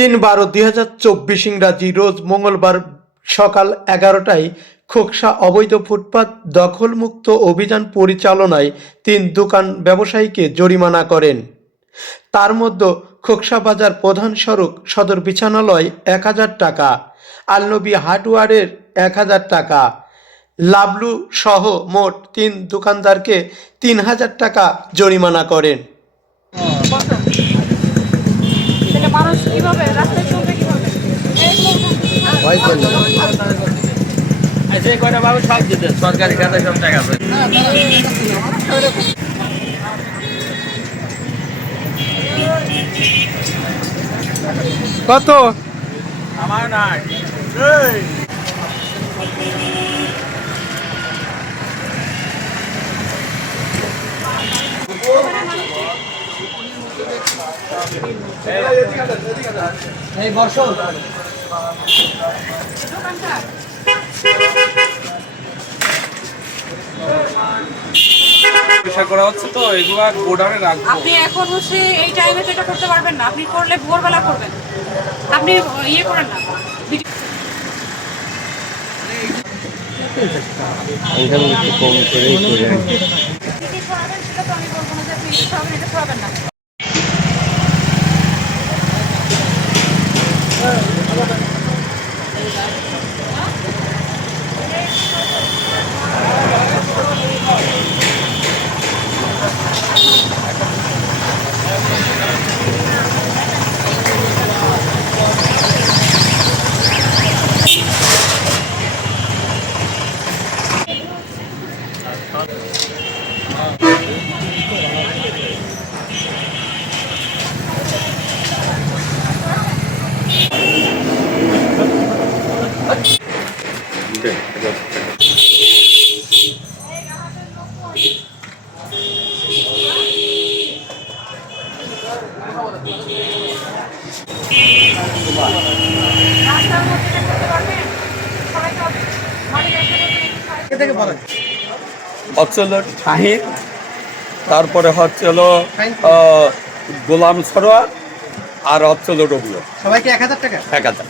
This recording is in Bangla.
3/12/2024 ইংরাজি রোজ মঙ্গলবার সকাল 11টায় খোকসা অবৈধ ফুটপাত দখলমুক্ত অভিযান পরিচালনায় 3 দোকান ব্যবসায়ীকে জরিমানা করেন। তার মধ্যে খোকসা বাজার প্রধান সড়ক সদর বিছানালয় 1000 টাকা, আলনবী হার্ডওয়্যারের 1000 টাকা, লাবলু সহ মোট 3 দোকানদারকে 3000 টাকা জরিমানা করেন। মানুষ কিভাবে রাস্তায় চলবে কিভাবে? সরকারি খাতে সব টাকা কত আমার নাই এই বর্ষণ করা হচ্ছে তো এগুলা গোডাউনে রাখবো। আপনি এখন হচ্ছে এই টাইমে তো এটা করতে পারবেন না। আপনি করলে ভোরবেলা করবেন। আপনি ইয়ে করেন না। ওইখানে একটু কম করেই করে সরাবেন সেটা তো আমি বলবো না যে আপনি সরাবেন, এটা সরাবেন না। হচ্ছিল শাহিন, তারপরে হচ্ছিল গোলাম সরোয়ার, আর হচ্ছিল রবিউল। সবাইকে 1000 টাকা। 1000।